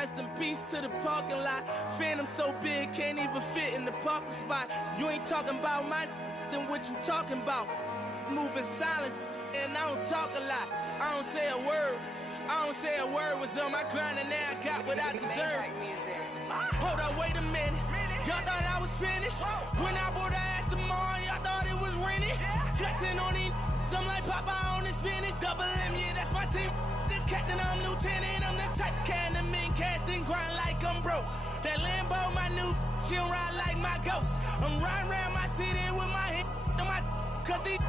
rest in peace to the parking lot. Phantom so big, can't even fit in the parking spot. You ain't talking about my then what you talking about? Moving silent, and I don't talk a lot. I don't say a word. I don't say a word. Was on my grind and now I got what I deserve. Hold up, wait a minute. Y'all thought I was finished? When I bought the ass tomorrow, y'all thought it was rented? Flexing on these, I'm like Popeye on the spinach. Double M, yeah, that's my team. The captain, I'm lieutenant. I'm the type of kind of mean cast and grind like I'm broke. That Lambo, my new, she don't ride like my ghost. I'm riding around my city with my hand on my, cause these,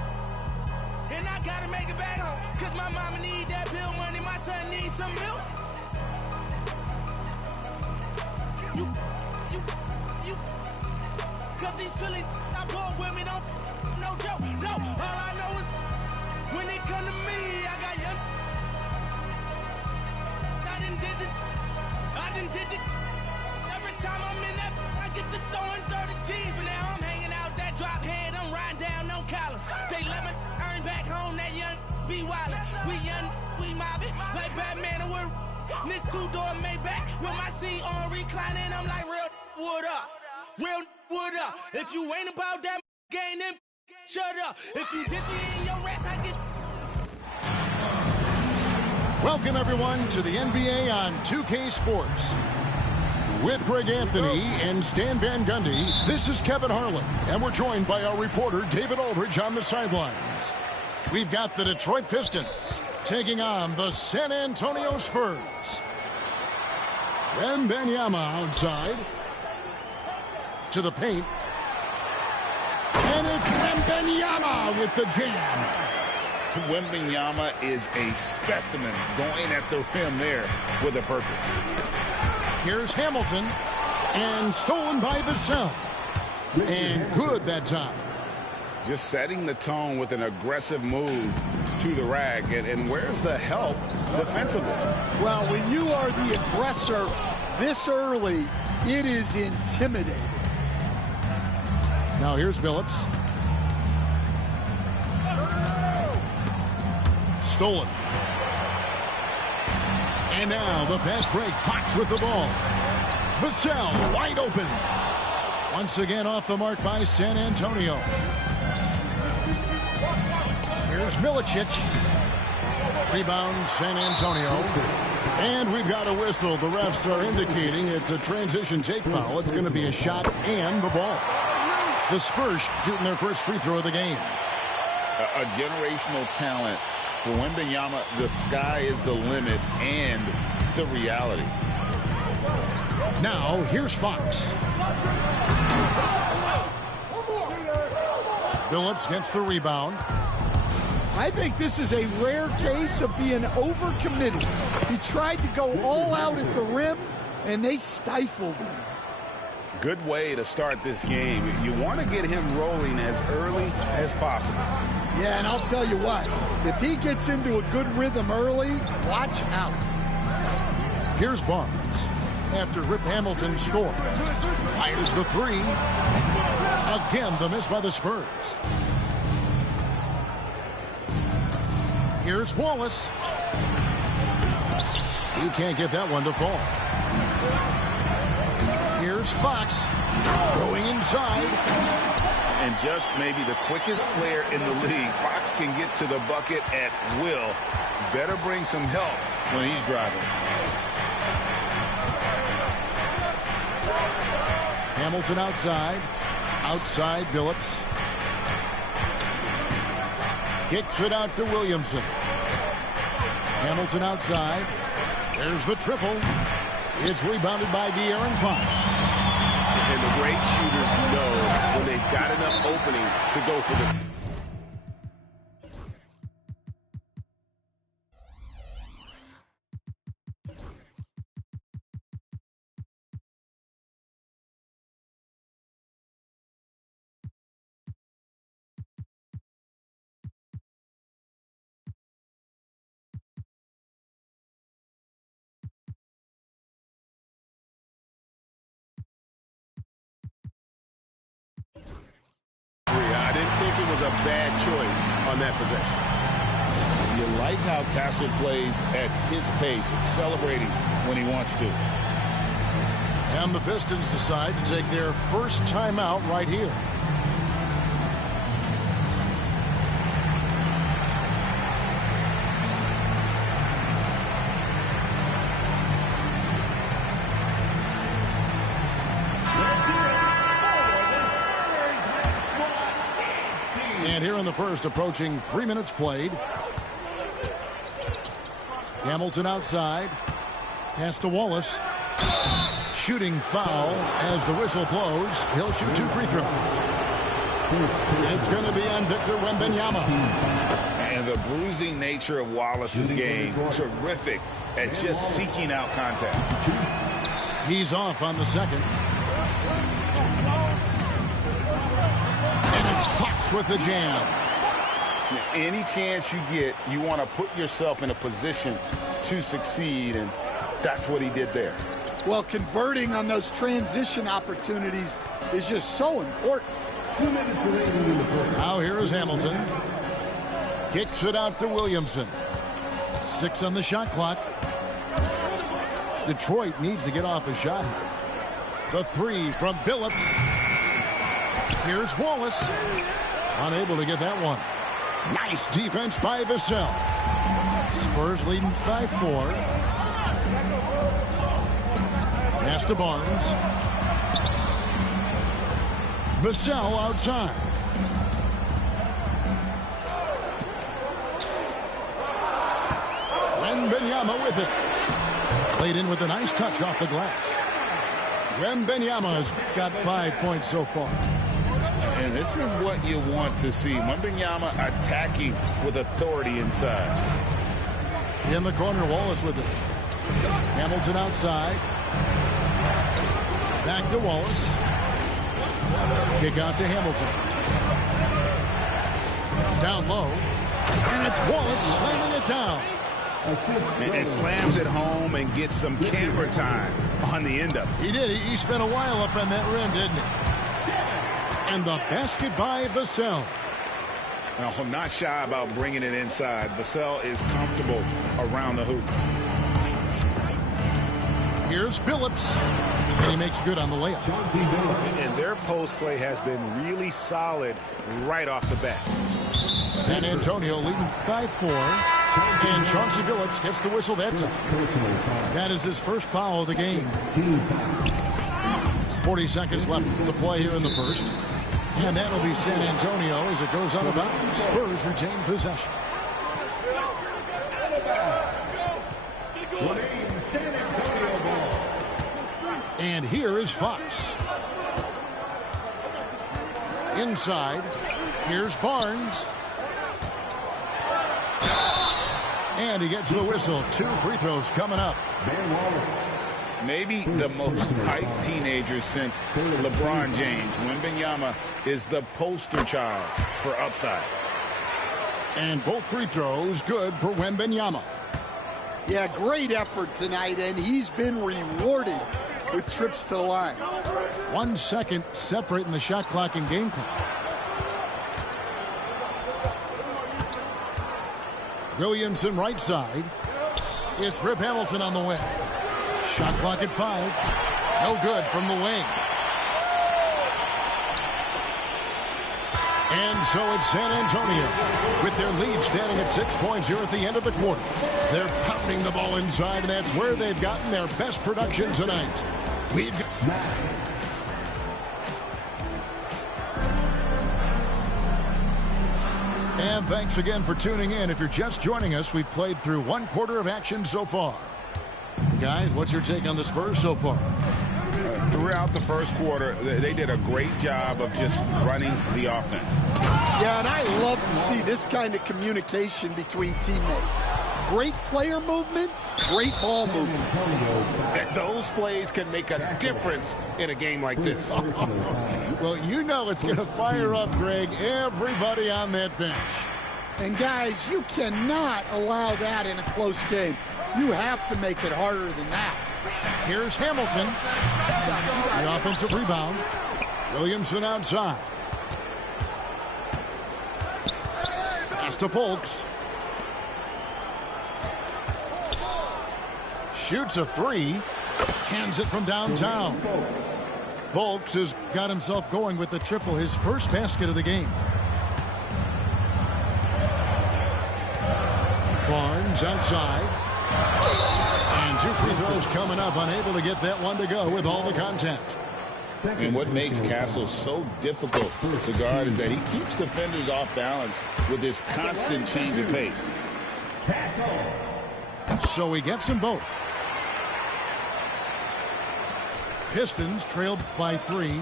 and I gotta make it back home. Cause my mama need that bill money, my son needs some milk. You, cause these Philly, I bought with me, don't, no joke. No, all I know is, when it come to me, I got young. I done did it. Every time I'm in that, I get to throwing 30 G's, but now I'm hanging out that drop head, I'm riding down no collar. They let me earn back home, that young be wildin'. We young, we mobbin', like Batman and we're this two-door Maybach with my seat on reclining. I'm like, real wood up, real wood up. If you ain't about that game, then shut up. If you dip me in your rats, I get. Welcome, everyone, to the NBA on 2K Sports. With Greg Anthony and Stan Van Gundy, this is Kevin Harlan, and we're joined by our reporter, David Aldridge, on the sidelines. We've got the Detroit Pistons taking on the San Antonio Spurs. Wembanyama outside to the paint. And it's Wembanyama with the jam. Wembanyama is a specimen going at the rim there with a purpose. Here's Hamilton, and stolen by Vassell. And good that time. Just setting the tone with an aggressive move to the rack. And where's the help defensively? Well, when you are the aggressor this early, it is intimidating. Now here's Billups. Stolen. And now the fast break. Fox with the ball. Vassell wide open. Once again off the mark by San Antonio. Here's Milicic. Rebound San Antonio. And we've got a whistle. The refs are indicating it's a transition take foul. It's going to be a shot and the ball. The Spurs shooting their first free throw of the game. A generational talent. For Wembanyama, the sky is the limit and the reality. Now, here's Fox. Billups gets the rebound. I think this is a rare case of being overcommitted. He tried to go all out at the rim, and they stifled him. Good way to start this game. You want to get him rolling as early as possible. Yeah, and I'll tell you what, if he gets into a good rhythm early, watch out. Here's Barnes. After Rip Hamilton scores, fires the three. Again, the miss by the Spurs. Here's Wallace. He can't get that one to fall. Here's Fox going inside. And just maybe the quickest player in the league. Fox can get to the bucket at will. Better bring some help when he's driving. Hamilton outside. Outside Billups. Kicks it out to Williamson. Hamilton outside. There's the triple. It's rebounded by De'Aaron Fox. And the great shooters know when they've got enough opening to go for the... I didn't think it was a bad choice on that possession. You like how Castle plays at his pace, celebrating when he wants to. And the Pistons decide to take their first timeout right here. And here in the first, approaching 3 minutes played. Hamilton outside. Pass to Wallace. Shooting foul as the whistle blows. He'll shoot 2 free throws. It's going to be on Victor Wembanyama. And the bruising nature of Wallace's game, terrific at just seeking out contact. He's off on the second. And it's Fox with the jam. Any chance you get, you want to put yourself in a position to succeed, and that's what he did there. Well, converting on those transition opportunities is just so important. 2 minutes remaining in the first. Now here is Hamilton. Kicks it out to Williamson. 6 on the shot clock. Detroit needs to get off a shot here. The 3 from Billups. Here's Wallace. Unable to get that one. Nice defense by Vassell. Spurs leading by 4. Pass to Barnes. Vassell outside. Wembanyama with it. Played in with a nice touch off the glass. Wembanyama's got 5 points so far. And this is what you want to see. Wembanyama attacking with authority inside. In the corner, Wallace with it. Hamilton outside. Back to Wallace. Kick out to Hamilton. Down low. And it's Wallace slamming it down. And slams it home and gets some camera time on the end of it. He did. He spent a while up on that rim, didn't he? And the basket by Vassell. Now, not shy about bringing it inside. Vassell is comfortable around the hoop. Here's Billups. And he makes good on the layup. And their post play has been really solid right off the bat. San Antonio leading by 4. And Chauncey Billups gets the whistle that time. That is his first foul of the game. 40 seconds left to play here in the first. And that'll be San Antonio as it goes out of bounds. Spurs retain possession. And here is Fox. Inside. Here's Barnes. And he gets the whistle. 2 free throws coming up. Maybe the most hyped teenager since LeBron James. Wembanyama is the poster child for upside. And both free throws good for Wembanyama. Yeah, great effort tonight, and he's been rewarded with trips to the line. 1 second separating the shot clock and game clock. Williamson right side. It's Rip Hamilton on the wing. Shot clock at 5. No good from the wing. And so it's San Antonio with their lead standing at 6 points here at the end of the quarter. They're pounding the ball inside, and that's where they've gotten their best production tonight. We've got... And thanks again for tuning in. If you're just joining us, we've played through 1 quarter of action so far. Guys, what's your take on the Spurs so far? Throughout the first quarter, they did a great job of just running the offense. Yeah, and I love to see this kind of communication between teammates. Great player movement, great ball movement. Those plays can make a difference in a game like this. Well, you know it's going to fire up, Greg, everybody on that bench. And guys, you cannot allow that in a close game. You have to make it harder than that. Here's Hamilton. The offensive rebound. Williamson outside. Pass to Folks. Shoots a 3. Hands it from downtown. Volks has got himself going with the triple, his first basket of the game. Barnes outside. And 2 free throws coming up, unable to get that one to go with all the contact. And what makes Castle so difficult to guard is that he keeps defenders off balance with this constant change of pace. So he gets them both. Pistons trailed by 3.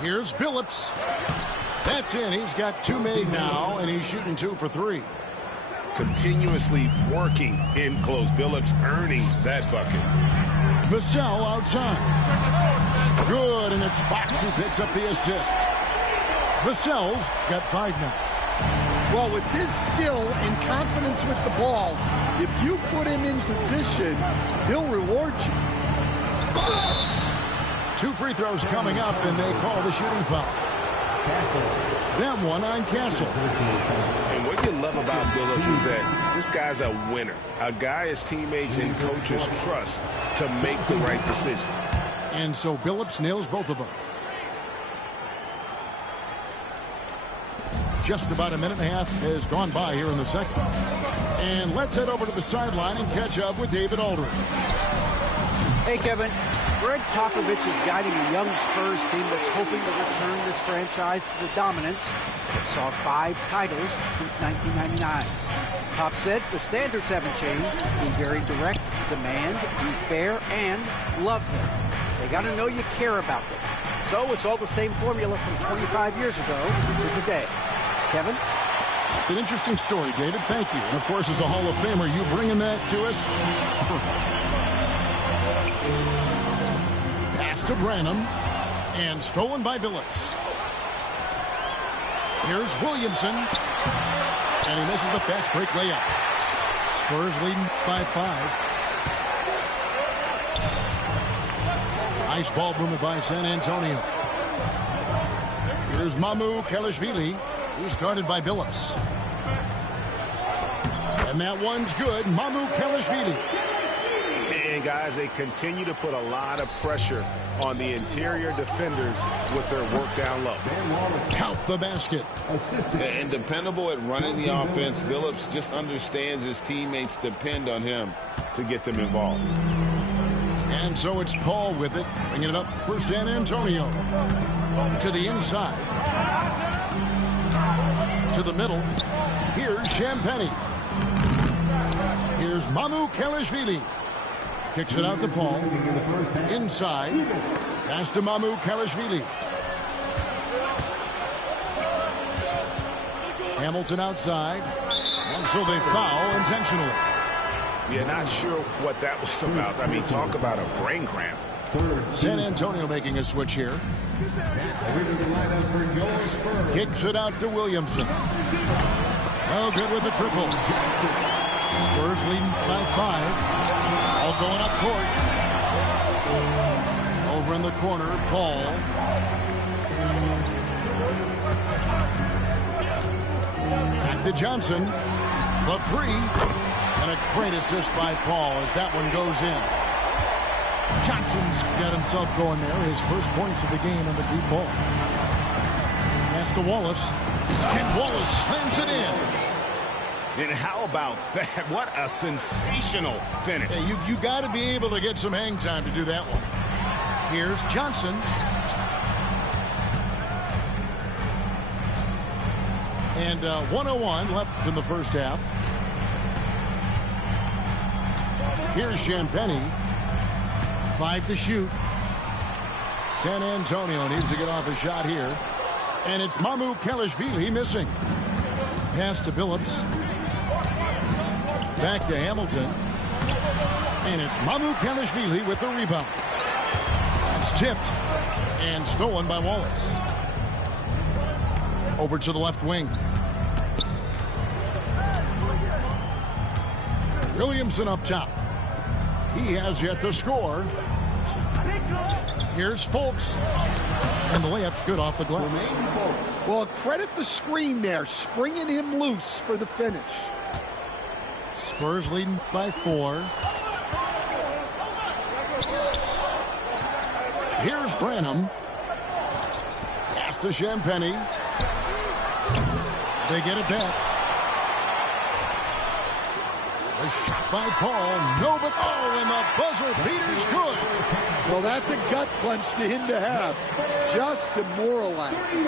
Here's Billups. That's in. He's got 2 made now, and he's shooting 2 for 3. Continuously working in close. Billups earning that bucket. Vassell outside. Good, and it's Fox who picks up the assist. Vassell's got 5 now. Well, with his skill and confidence with the ball, if you put him in position, he'll reward you. 2 free throws coming up, and they call the shooting foul. That one on Castle. And what you love about Billups is that this guy's a winner. A guy his teammates and coaches trust to make the right decision. And so Billups nails both of them. Just about a minute and a half has gone by here in the second. And let's head over to the sideline and catch up with David Aldridge. Hey, Kevin. Greg Popovich is guiding a young Spurs team that's hoping to return this franchise to the dominance that saw 5 titles since 1999. Pop said the standards haven't changed. Be very direct, demand, be fair, and love them. They got to know you care about them. So it's all the same formula from 25 years ago to today. Kevin? It's an interesting story, David. Thank you. And, of course, as a Hall of Famer, you bringing that to us? Perfect. Pass to Branham. And stolen by Billups. Here's Williamson. And he misses the fast break layup. Spurs leading by 5. Nice ball movement by San Antonio. Here's Mamu Kelishvili. He's guarded by Billups. And that one's good. Mamu Kelishvili. And guys, they continue to put a lot of pressure on the interior defenders with their work down low. Count the basket. And dependable at running the offense. Billups just understands his teammates depend on him to get them involved. And so it's Paul with it, bringing it up for San Antonio. To the inside. To the middle. Here's Champagny. Here's Mamu Kelishvili. Kicks it out to Paul. Inside. Pass to Mamu Kelishvili. Hamilton outside. And so they foul intentionally. Yeah, not sure what that was about. I mean, talk about a brain cramp. San Antonio making a switch here. Kicks it out to Williamson. Oh, good with the triple. Spurs leading by 5. All going up court. Over in the corner, Paul. Back to Johnson. The 3. And a great assist by Paul as that one goes in. Johnson's got himself going there. His first points of the game on the deep ball. Pass to Wallace. And Wallace slams it in. And how about that? What a sensational finish. Hey, you got to be able to get some hang time to do that one. Here's Johnson. And 1:01 left in the first half. Here's Champagny. 5 to shoot. San Antonio needs to get off a shot here. And it's Mamu Kelishvili missing. Pass to Billups. Back to Hamilton. And it's Mamu Kelishvili with the rebound. It's tipped and stolen by Wallace. Over to the left wing. Williamson up top. He has yet to score. Here's Folks. And the layup's good off the glass. Well, credit the screen there, springing him loose for the finish. Spurs leading by 4. Here's Branham. Pass to Champagny. They get it back. A shot by Paul. No, but and the buzzer beater's good. Well, that's a gut punch to him to have. Just demoralizing.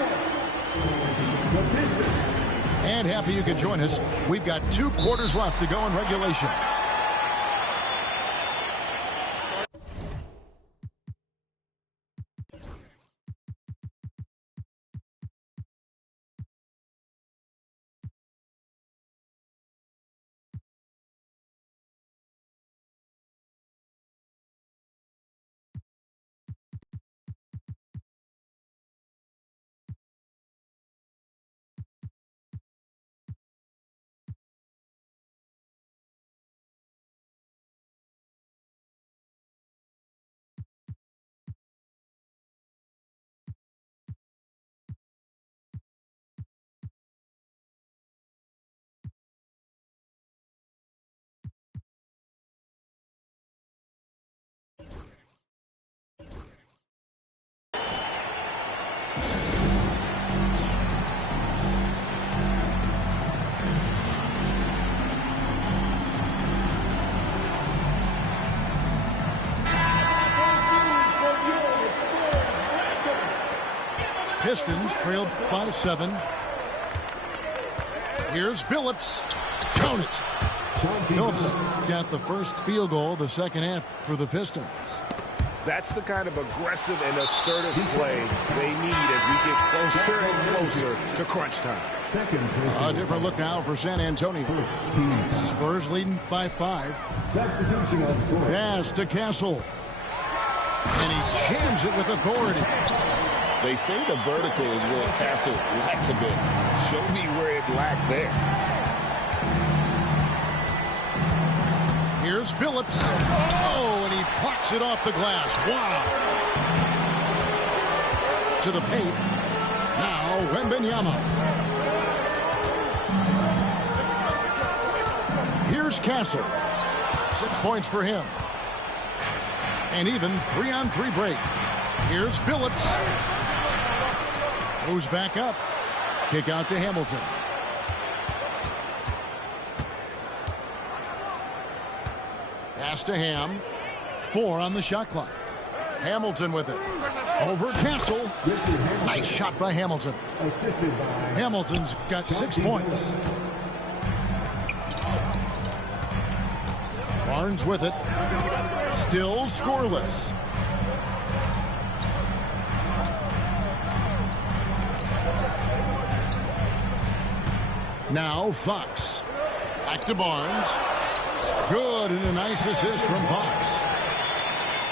And happy you could join us. We've got 2 quarters left to go in regulation. Pistons trailed by 7. Here's Billups. Count it. Billups got the first field goal of the second half for the Pistons. That's the kind of aggressive and assertive play they need as we get closer and closer to crunch time. A different look now for San Antonio. Spurs leading by 5. Pass to Castle. And he jams it with authority. They say the vertical is where Castle lacks a bit. Show me where it lacked there. Here's Billups. Oh, and he plucks it off the glass. Wow. To the paint. Now Wembanyama. Here's Castle. 6 points for him. And even 3-on-3 break. Here's Billups. Moves back up. Kick out to Hamilton. Pass to Ham. 4 on the shot clock. Hamilton with it. Over Castle. Nice shot by Hamilton. Hamilton's got 6 points. Barnes with it. Still scoreless. Now Fox. Back to Barnes. Good, and a nice assist from Fox.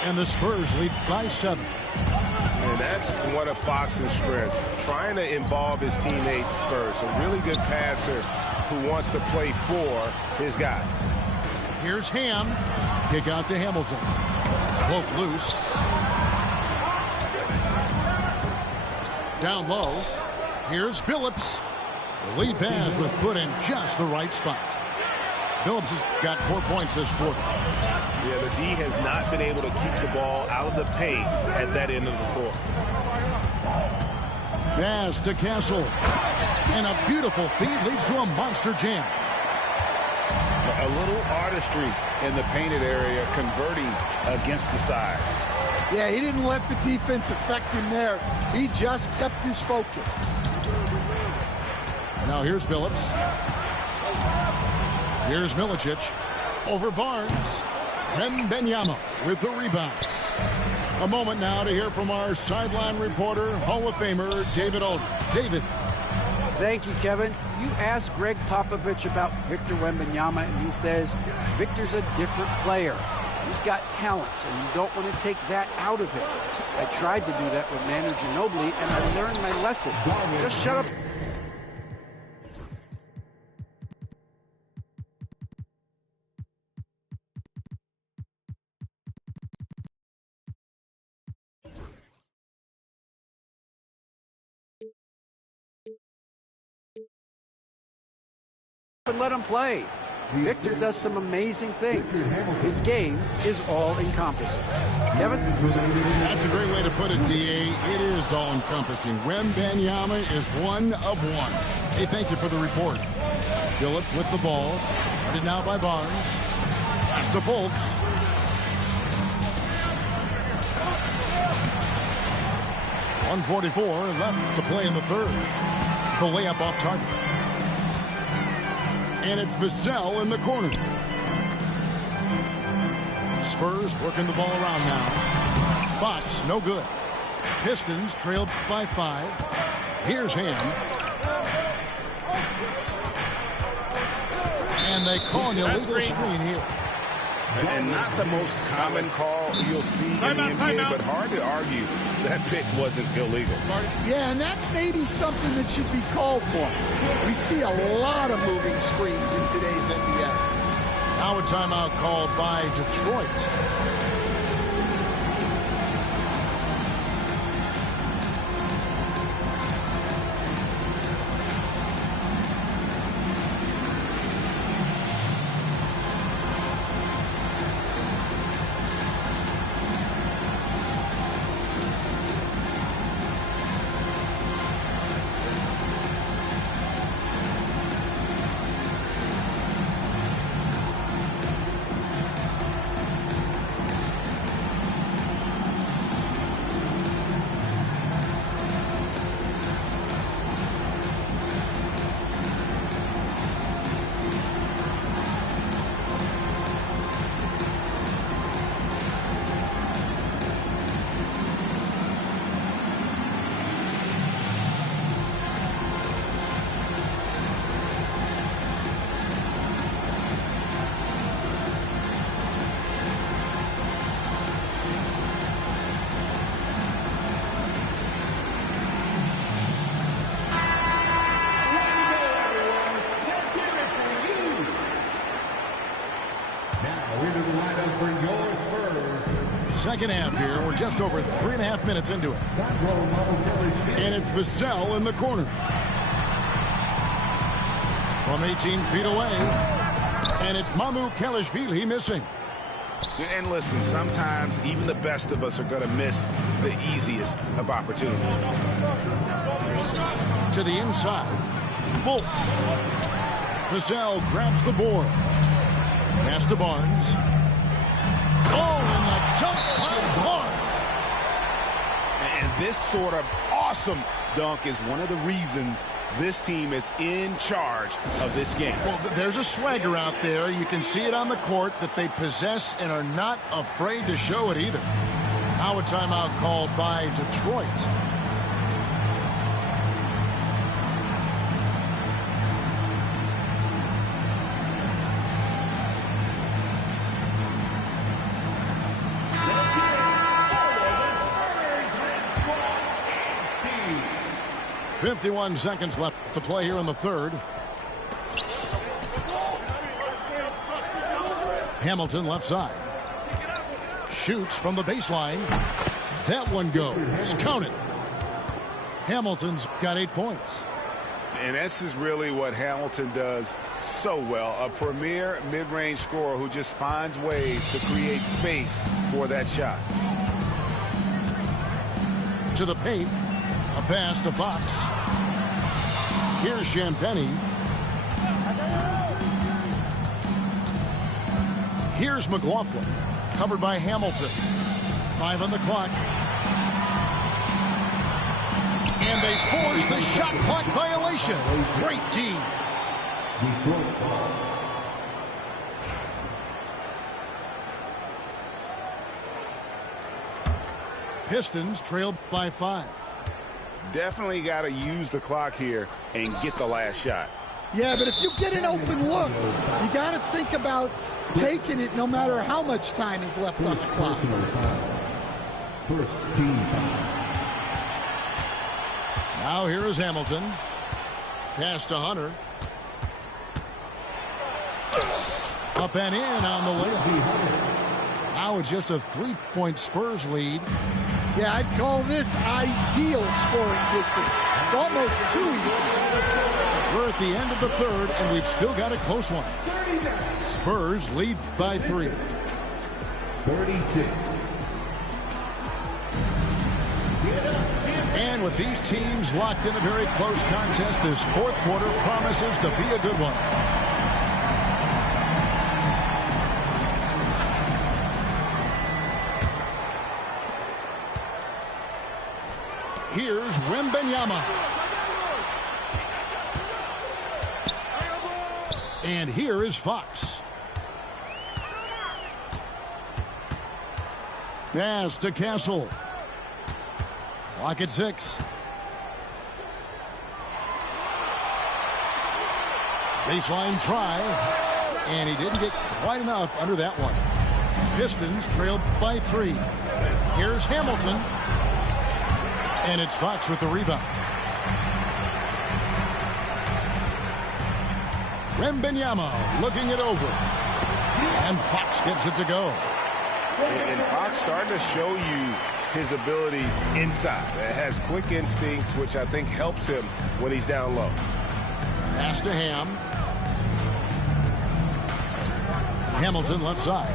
And the Spurs lead by 7. And that's one of Fox's strengths, trying to involve his teammates first. A really good passer who wants to play for his guys. Here's Ham. Kick out to Hamilton. Poke loose. Down low. Here's Billups. The lead pass was put in just the right spot. Billups has got 4 points this quarter. Yeah, the D has not been able to keep the ball out of the paint at that end of the floor. Pass to Castle. And a beautiful feed leads to a monster jam. A little artistry in the painted area, converting against the size. Yeah, he didn't let the defense affect him there. He just kept his focus. Now here's Billups. Here's Milicic. Over Barnes. Wembanyama with the rebound. A moment now to hear from our sideline reporter, Hall of Famer David Aldridge. David. Thank you, Kevin. You asked Greg Popovich about Victor Wembanyama, and he says Victor's a different player. He's got talents, and you don't want to take that out of him. I tried to do that with Manu Ginobili, and I learned my lesson. Just shut up. And let him play. Victor does some amazing things. His game is all-encompassing. Kevin? That's a great way to put it, D.A. It is all-encompassing. Wembanyama is one of one. Hey, thank you for the report. Phillips with the ball. Guarded now by Barnes. Pass to Fultz. .144 left to play in the third. The layup off target. And it's Vassell in the corner. Spurs working the ball around now. Fox, no good. Pistons trailed by 5. Here's Ham. And they call an illegal screen here. And not the most common call you'll see in the NBA, but hard to argue that pick wasn't illegal. Yeah, and that's maybe something that should be called for. We see a lot of moving screens in today's NBA. Now a timeout called by Detroit. Second half here. We're just over 3.5 minutes into it. And it's Vassell in the corner. From 18 feet away. And it's Mamu Kelishvili missing. And listen, sometimes even the best of us are going to miss the easiest of opportunities. To the inside. Fultz. Vassell grabs the board. Pass to Barnes. Oh, and the dunk by Barnes. And this sort of awesome dunk is one of the reasons this team is in charge of this game. Well, there's a swagger out there. You can see it on the court that they possess and are not afraid to show it either. Now a timeout called by Detroit. .51 seconds left to play here in the third. Hamilton left side. Shoots from the baseline. That one goes. Count it. Hamilton's got 8 points. And this is really what Hamilton does so well. A premier mid-range scorer who just finds ways to create space for that shot. To the paint. A pass to Fox. Here's Champagnie. Here's McLaughlin. Covered by Hamilton. 5 on the clock. And they force the shot clock violation. Great D. Pistons trailed by 5. Definitely got to use the clock here and get the last shot. Yeah, but if you get an open look, you got to think about taking it no matter how much time is left on the clock. First team. Now here is Hamilton. Pass to Hunter. Up and in on the layup. Now it's just a 3-point Spurs lead. Yeah, I'd call this ideal scoring distance. It's almost too easy. We're at the end of the third, and we've still got a close one. Spurs lead by 3. 36. And with these teams locked in a very close contest, this fourth quarter promises to be a good one. Here's Wembanyama. And here is Fox. Pass to Castle. Clock at 6. Baseline try. And he didn't get quite enough under that one. Pistons trailed by 3. Here's Hamilton. And it's Fox with the rebound. Wembanyama looking it over. And Fox gets it to go. And Fox starting to show you his abilities inside. Has quick instincts, which I think helps him when he's down low. Pass to Ham. Hamilton left side.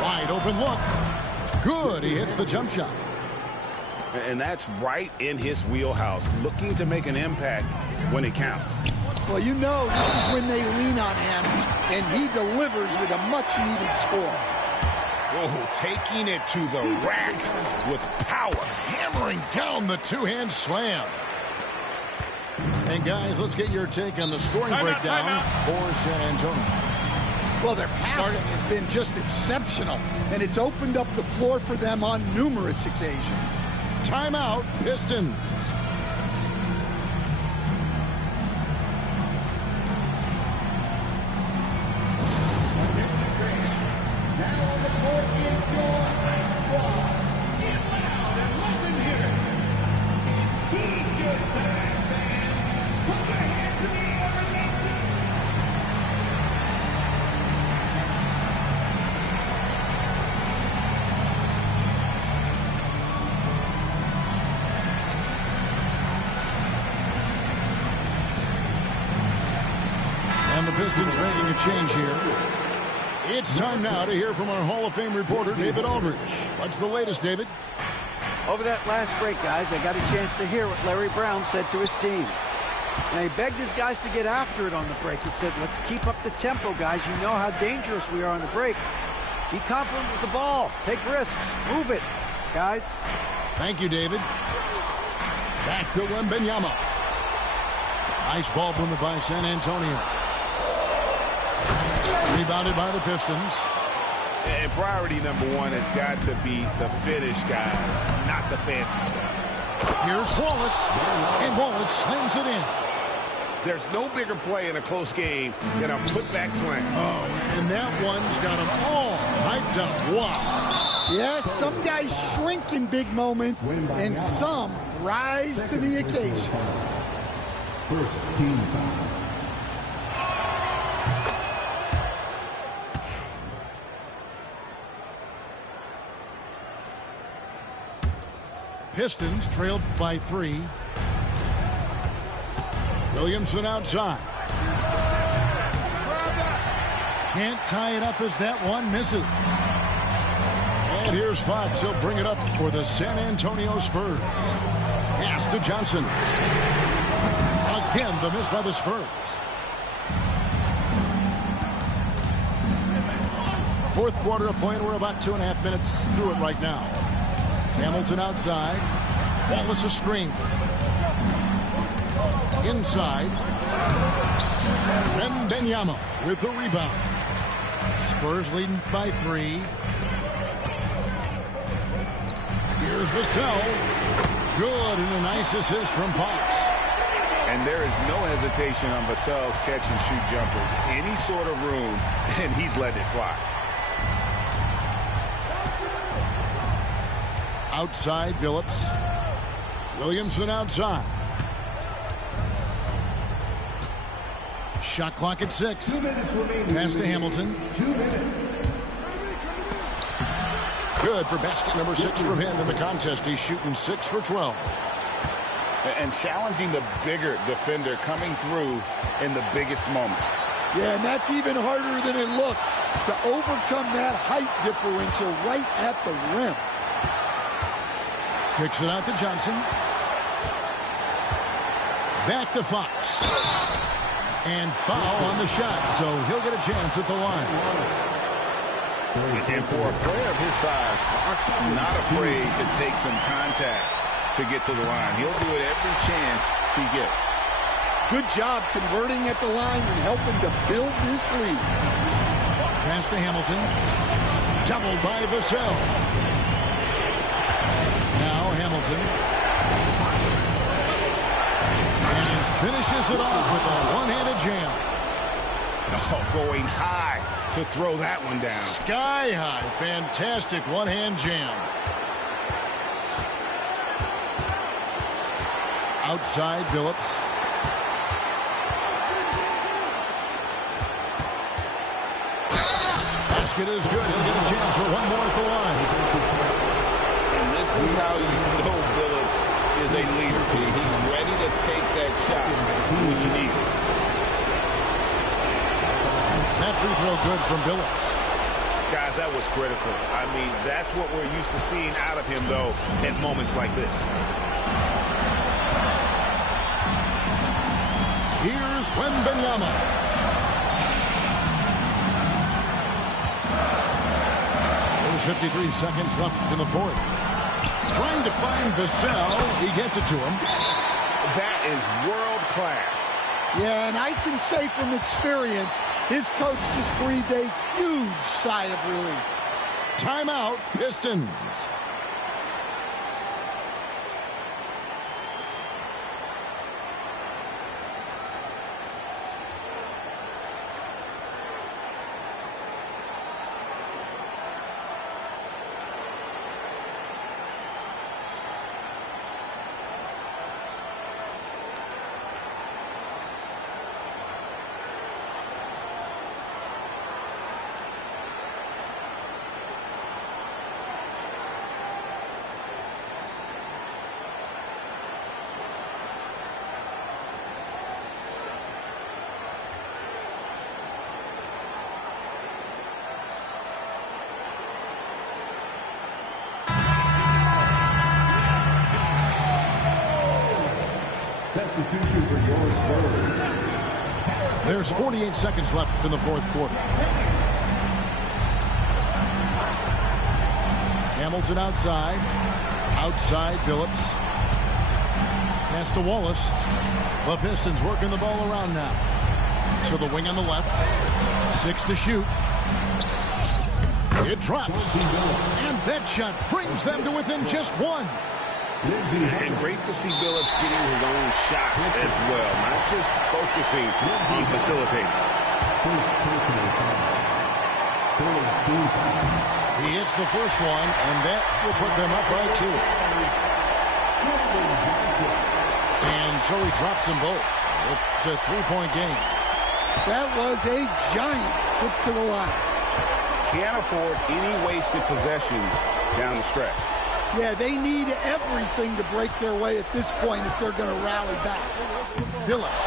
Wide open look. Good. He hits the jump shot. And that's right in his wheelhouse, looking to make an impact when it counts. Well, you know this is when they lean on him, and he delivers with a much-needed score. Oh, taking it to the rack with power. Hammering down the two-hand slam. And, guys, let's get your take on the scoring breakdown for San Antonio. Well, their passing has been just exceptional, and it's opened up the floor for them on numerous occasions. Timeout, Pistons. And the Pistons making a change here. It's time now to hear from our Hall of Fame reporter, David Aldridge. What's the latest, David? Over that last break, guys, I got a chance to hear what Larry Brown said to his team. And he begged his guys to get after it on the break. He said, let's keep up the tempo, guys. You know how dangerous we are on the break. Be confident with the ball. Take risks. Move it, guys. Thank you, David. Back to Wembanyama. Nice ball movement by San Antonio. Rebounded by the Pistons. And priority number one has got to be the finish, guys, not the fancy stuff. Here's Wallace. And Wallace slams it in. There's no bigger play in a close game than a putback slam. Oh, and that one's got them all hyped up. Wow. Yes, some guys shrink in big moments, and some rise to the occasion. First team foul. Pistons trailed by 3. Williamson outside. Can't tie it up as that one misses. And here's Fox. He'll bring it up for the San Antonio Spurs. Pass to Johnson. Again, the miss by the Spurs. Fourth quarter of play, and we're about 2.5 minutes through it right now. Hamilton outside. Wallace a screen. Inside. Wembanyama with the rebound. Spurs leading by 3. Here's Vassell. Good, and a nice assist from Fox. And there is no hesitation on Vassell's catch-and-shoot jumpers. Any sort of room, and he's letting it fly. Outside, Phillips. Williamson outside. Shot clock at 6. 2 minutes remaining. Pass to Hamilton. 2 minutes. Good for basket number 6 from him in the contest. He's shooting 6 for 12. And challenging the bigger defender coming through in the biggest moment. Yeah, and that's even harder than it looks to overcome that height differential right at the rim. Kicks it out to Johnson. Back to Fox. And foul on the shot, so he'll get a chance at the line. And for a player of his size, Fox not afraid to take some contact to get to the line. He'll do it every chance he gets. Good job converting at the line and helping to build this lead. Pass to Hamilton. Doubled by Vassell. Now Hamilton. And he finishes it off with a one-handed jam. Oh, going high to throw that one down. Sky high. Fantastic one-hand jam. Outside Billups. Basket is good. He'll get a chance for one more at the line. And this is how you know Billups is a leader. He's ready to take that shot when you need it. That free throw good from Billups. Guys, that was critical. I mean, that's what we're used to seeing out of him, though, at moments like this. Here's Wembanyama. There's 53 seconds left in the fourth. Trying to find Vassell. He gets it to him. That is world class. Yeah, and I can say from experience, his coach just breathed a huge sigh of relief. Timeout, Pistons. There's 48 seconds left in the fourth quarter. Hamilton outside. Outside Billups. Pass to Wallace. The Pistons working the ball around now. To the wing on the left. 6 to shoot. It drops. And that shot brings them to within just one. And great to see Billups getting his own shots as well, not just focusing on facilitating. He hits the first one, and that will put them up by 2. And so he drops them both. It's a 3-point game. That was a giant trip to the line. Can't afford any wasted possessions down the stretch. Yeah, they need everything to break their way at this point if they're going to rally back. Billups.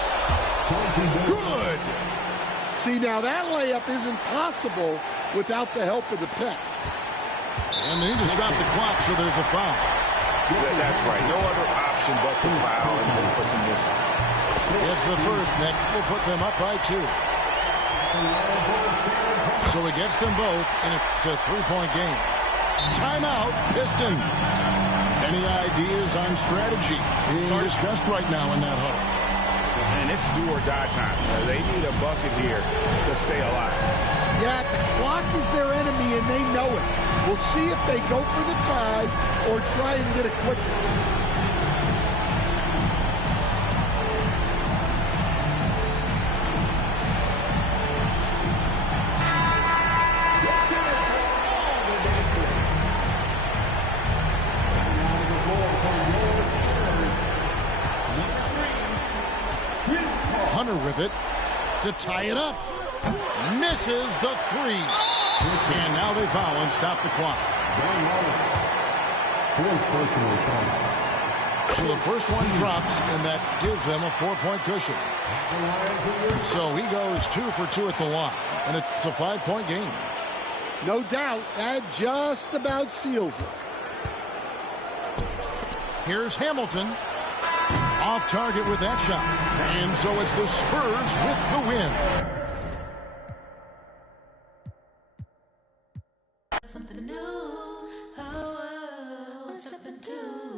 Good. See, now that layup isn't possible without the help of the pick. And they need to stop the clock, so there's a foul. That's right. No other option but to foul and hope for some misses. It's the first, and that will put them up by 2. So he gets them both, and it's a 3-point game. Timeout, Pistons. Any ideas on strategy being discussed right now in that huddle? And it's do or die time. They need a bucket here to stay alive. Yeah, the clock is their enemy, and they know it. We'll see if they go for the tie or try and get a quick one. With it to tie it up. Misses the 3. And now they foul and stop the clock. So the first one drops, and that gives them a 4-point cushion. So he goes 2 for 2 at the line, and it's a 5-point game. No doubt, that just about seals it. Here's Hamilton. Off target with that shot. And so it's the Spurs with the win. Something new, oh, something new.